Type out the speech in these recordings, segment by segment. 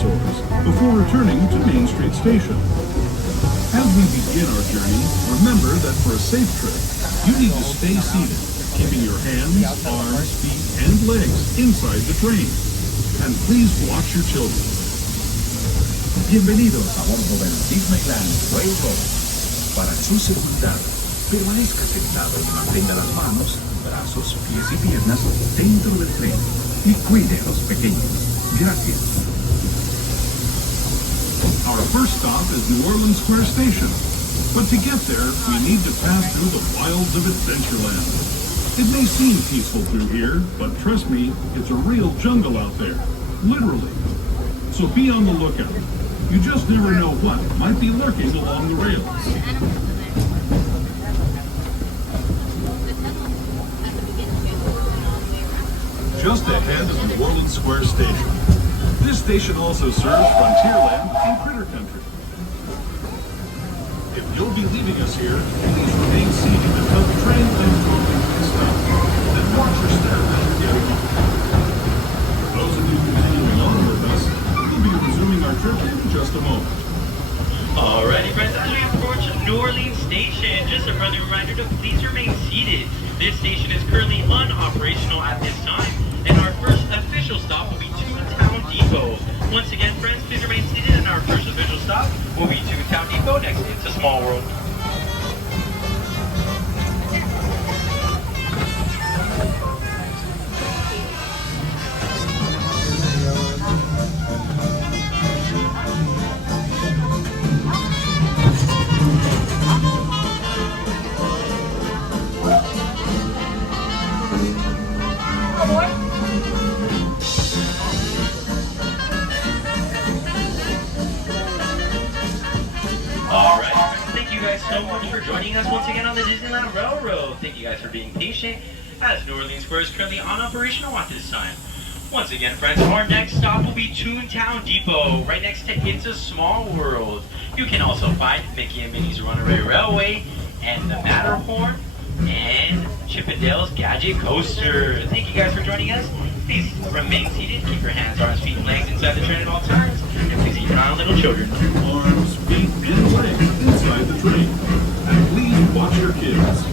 Dinosaurs before returning to Main Street Station. As we begin our journey, remember that for a safe trip, you need to stay seated, keeping your hands, arms, feet, and legs inside the train. And please watch your children. Bienvenidos a bordo del Disneyland Railroad. Para su seguridad, permanezca sentado y mantenga las manos, brazos, pies y piernas dentro del tren y cuide a los pequeños. Gracias. Our first stop is New Orleans Square Station. But to get there, we need to pass through the wilds of Adventureland. It may seem peaceful through here, but trust me, it's a real jungle out there. Literally. So be on the lookout. You just never know what might be lurking along the rails. Just ahead is New Orleans Square Station. This station also serves Frontierland and Critter Country. If you'll be leaving us here, please remain seated until the train comes to a complete stop. Then watch your step as we get along. For those of you continuing on with us, we'll be resuming our trip in just a moment. Alrighty, friends, as we approach New Orleans Station, just a friendly reminder to please remain seated. This station is currently unoperational at this time, and our first official stop will be Toontown Depot. Once again, friends, please remain seated, and our first official stop will be Toontown Depot next to It's a Small World. Alright, thank you guys so much for joining us once again on the Disneyland Railroad. Thank you guys for being patient, as New Orleans Square is currently unoperational at this time. Once again, friends, our next stop will be Toontown Depot, right next to It's a Small World. You can also find Mickey and Minnie's Runaway Railway, and the Matterhorn, and Chip 'n Dale's Gadget Coaster. Thank you guys for joining us. Please remain seated, keep your hands, arms, feet, and legs inside the train at all times, and please keep an eye on little children. Arms, feet, and legs inside the train. And please watch your kids.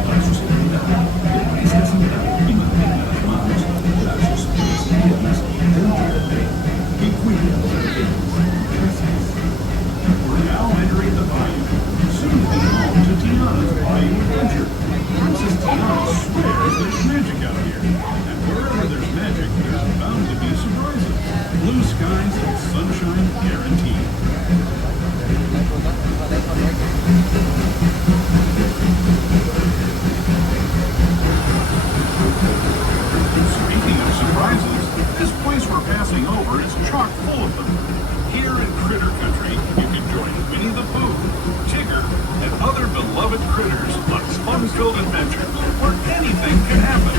Para su seguridad, permanezca sentado y mantenga las manos, brazos, pies y piernas dentro del tren y cuide a los pequeños. Gracias. We're now entering the Bayou, soon to be home to Tiana's Bayou Adventure. Mrs. Tiana swears there's magic out here, and wherever there's magic, there's bound to be surprises. Blue skies and sunshine guaranteed. Speaking of surprises, this place we're passing over is chock full of them. Here in Critter Country, you can join Winnie the Pooh, Tigger, and other beloved critters on fun-filled adventures where anything can happen.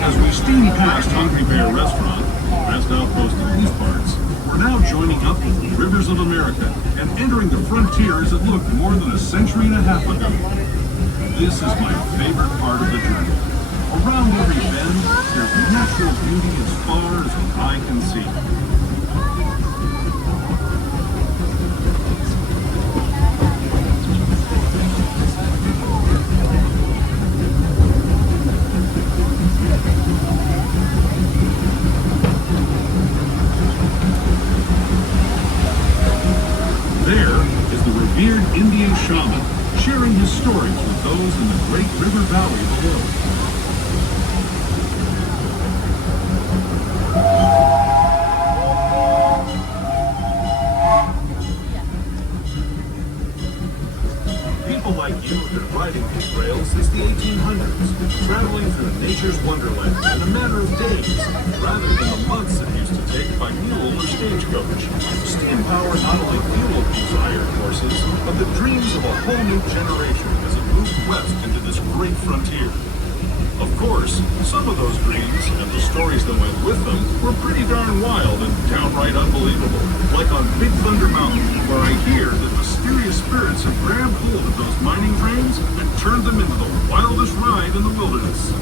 As we steam past Hungry Bear Restaurant, best outpost in these parts, we're now joining up with the rivers of America and entering the frontiers that looked more than a century and a half ago. This is my favorite part of the journey. Around every bend, there's natural beauty as far as the eye can see. There is the revered Indian shaman sharing his stories with those in the great river valley below. People like you have been riding these rails since the 1800s, traveling through nature's wonderland in a matter of days, rather than the months it used to take by mule or stagecoach. Steam power not only fueled these iron horses, but the dreams of a whole new generation as it moved west into this great frontier. Of course, some of those dreams and the stories that went with them were pretty darn wild and downright unbelievable. Like on Big Thunder Mountain, where I hear that mysterious spirits have grabbed hold of those mining trains and turned them into the wildest ride in the wilderness.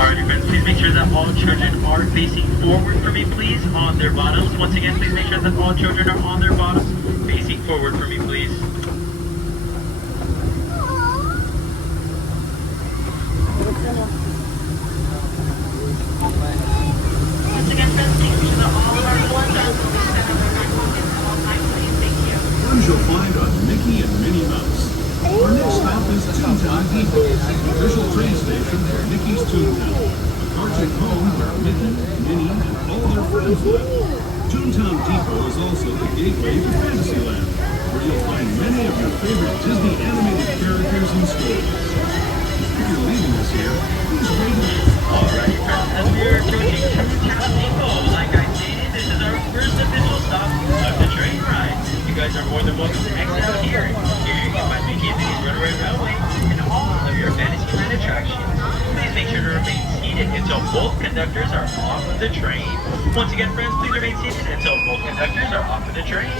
Alrighty friends, please make sure that all children are facing forward for me please on their bottoms. Once again, please make sure that all children are on their bottoms facing forward for me please. Once again friends, make sure that all of our ones are focused and on their back pockets at all times please. Thank you. Ones you'll find on Mickey and Minnie Mouse. Our next stop is Toontown Depot, the official train station for Mickey's Toontown, a cartoon home where Mickey, Minnie, and all their friends live. Toontown Depot is also the gateway to Fantasyland, where you'll find many of your favorite Disney animated characters and stories. If you're leaving us here, please wait a minute. Alrighty friends, as we are approaching Toontown Depot, like I stated, this is our first official stop of the train ride. You guys are more than welcome to exit out here. Here you can find Mickey and Minnie's Runaway Railway and all of your Fantasyland attractions. Please make sure to remain seated until both conductors are off of the train. Once again, friends, please remain seated until both conductors are off of the train.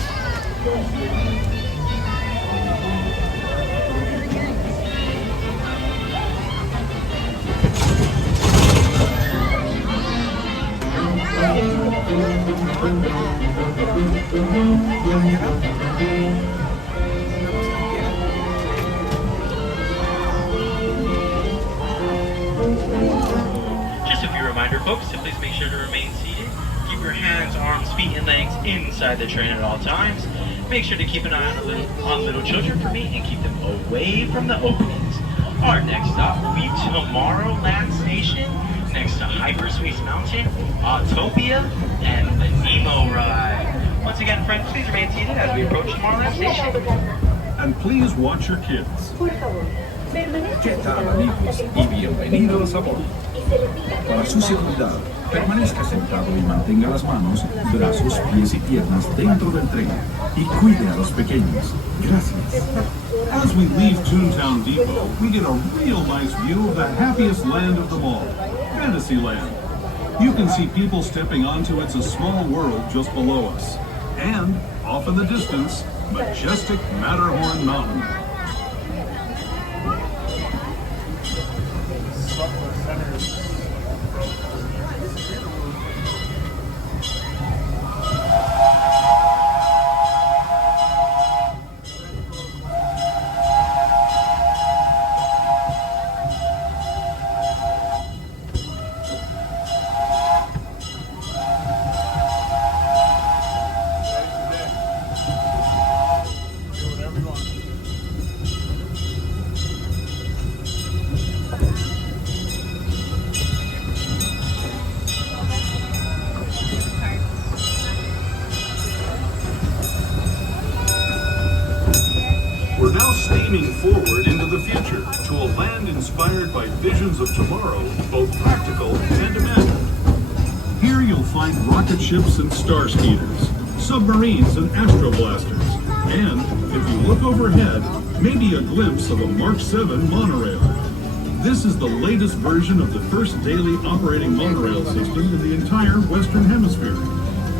Just a few reminder, folks, to please make sure to remain seated. Keep your hands, arms, feet, and legs inside the train at all times. Make sure to keep an eye on little children for me and keep them away from the openings. Our next stop will be Tomorrowland Station, next to Hyperspace Mountain, Autopia, and the Nemo Ride. Once again, friends, please remain seated as we approach Tomorrowland Station. And please watch your kids. ¿Qué tal amigos? Y bienvenidos a bordo. Para su seguridad, permanezca sentado y mantenga las manos, brazos, pies y piernas dentro del tren y cuide a los pequeños. Gracias. As we leave Toontown Depot, we get a real nice view of the happiest land of them all, Fantasyland. You can see people stepping onto It's a Small World just below us. And, off in the distance, majestic Matterhorn Mountain. We're now steaming forward into the future to a land inspired by visions of tomorrow, both practical and imagined. Here you'll find rocket ships and star speeders, submarines and astroblasters, and, if you look overhead, maybe a glimpse of a Mark 7 monorail. This is the latest version of the first daily operating monorail system in the entire Western Hemisphere,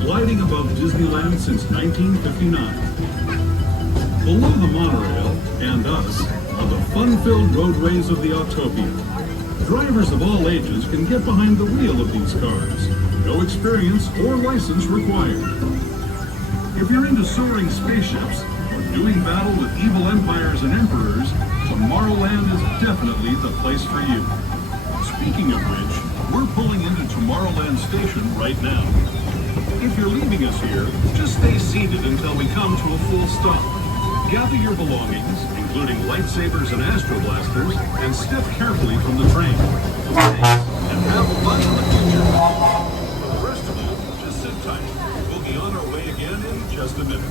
gliding above Disneyland since 1959. Below the monorail, and us, are the fun-filled roadways of the Autopia. Drivers of all ages can get behind the wheel of these cars. No experience or license required. If you're into soaring spaceships or doing battle with evil empires and emperors, Tomorrowland is definitely the place for you. Speaking of which, we're pulling into Tomorrowland Station right now. If you're leaving us here, just stay seated until we come to a full stop. Gather your belongings, including lightsabers and astroblasters, and step carefully from the train. And have fun in the future. For the rest of you, just sit tight. We'll be on our way again in just a minute.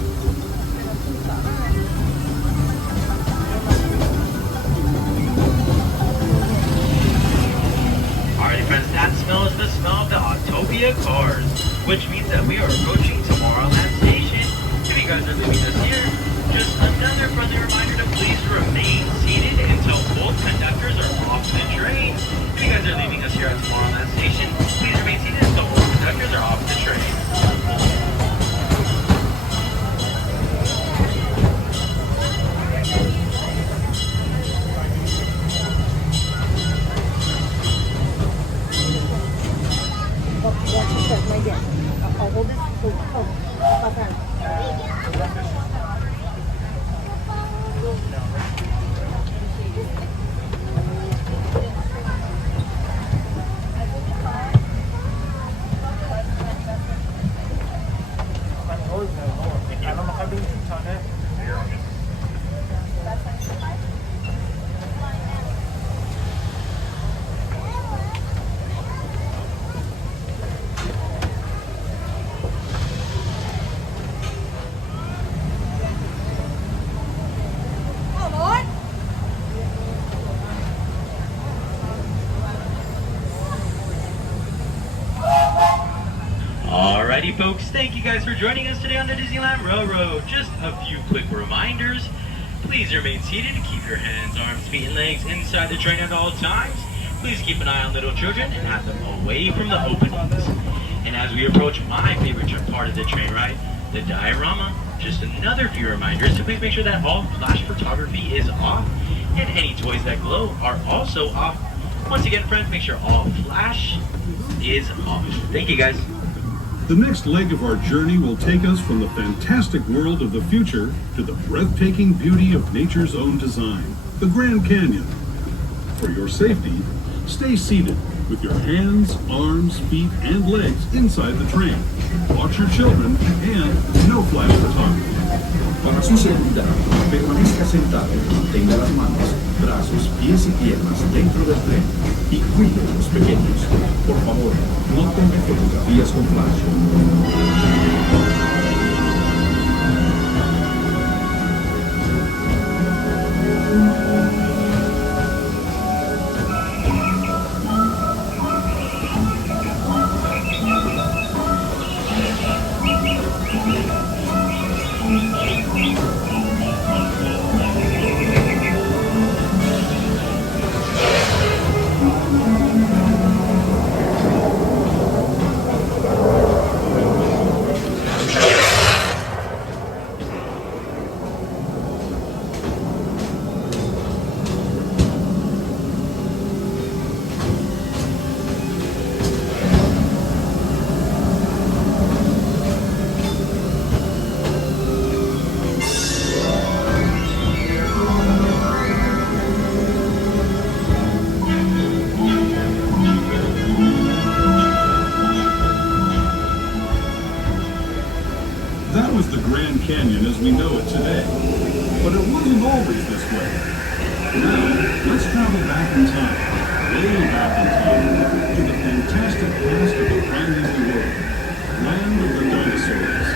Alrighty friends, that smell is the smell of the Autopia cars, which means that we are approaching Tomorrowland Station. If you guys are leaving us here, just another friendly reminder to please remain seated until both conductors are off the train. If you guys are leaving us here at Tomorrowland Station, please remain seated until both conductors are off the train. I'll hold it. My friend. Alrighty folks, thank you guys for joining us today on the Disneyland Railroad. Just a few quick reminders. Please remain seated to keep your hands, arms, feet, and legs inside the train at all times. Please keep an eye on little children and have them away from the openings. And as we approach my favorite part of the train ride, the diorama, just another few reminders to please make sure that all flash photography is off and any toys that glow are also off. Once again, friends, make sure all flash is off. Thank you guys. The next leg of our journey will take us from the fantastic world of the future to the breathtaking beauty of nature's own design, the Grand Canyon. For your safety, stay seated with your hands, arms, feet, and legs inside the train. Watch your children and no flash photography. Para su seguridad, permanezca sentado, tenga las manos, brazos, pies y piernas dentro del tren y cuide a los pequeños. Por favor, no tome fotografías con flash. That was the Grand Canyon as we know it today. But it wasn't always this way. Now, let's travel back in time, way back in time, to the fantastic past of the brand new world, land of the dinosaurs.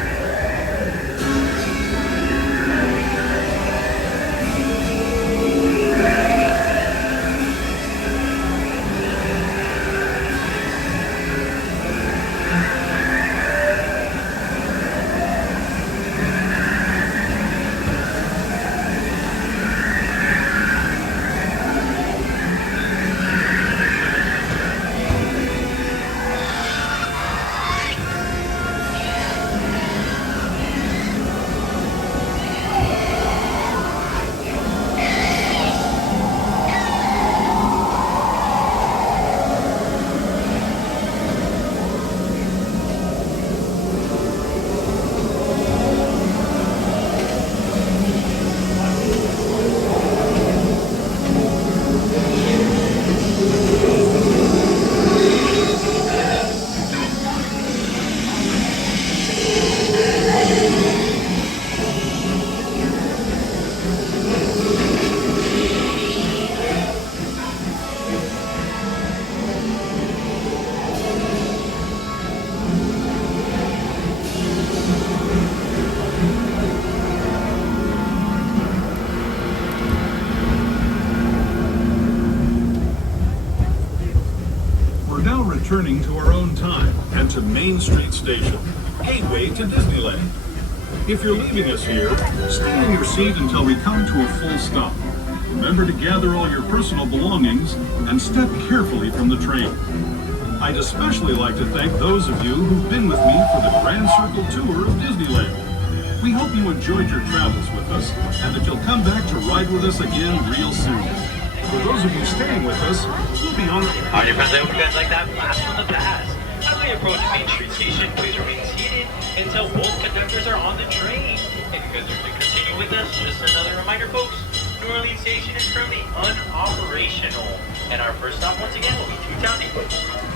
Returning to our own time and to Main Street Station, gateway to Disneyland. If you're leaving us here, stay in your seat until we come to a full stop. Remember to gather all your personal belongings and step carefully from the train. I'd especially like to thank those of you who've been with me for the Grand Circle Tour of Disneyland. We hope you enjoyed your travels with us and that you'll come back to ride with us again real soon. For those of you staying with us, we'll be on... Alright, friends, I hope you guys like that blast from the past. As we approach Main Street Station, please remain seated until both conductors are on the train. And because you're going to continue with us, just another reminder, folks, New Orleans Station is currently unoperational. And our first stop, once again, will be Toontown Station.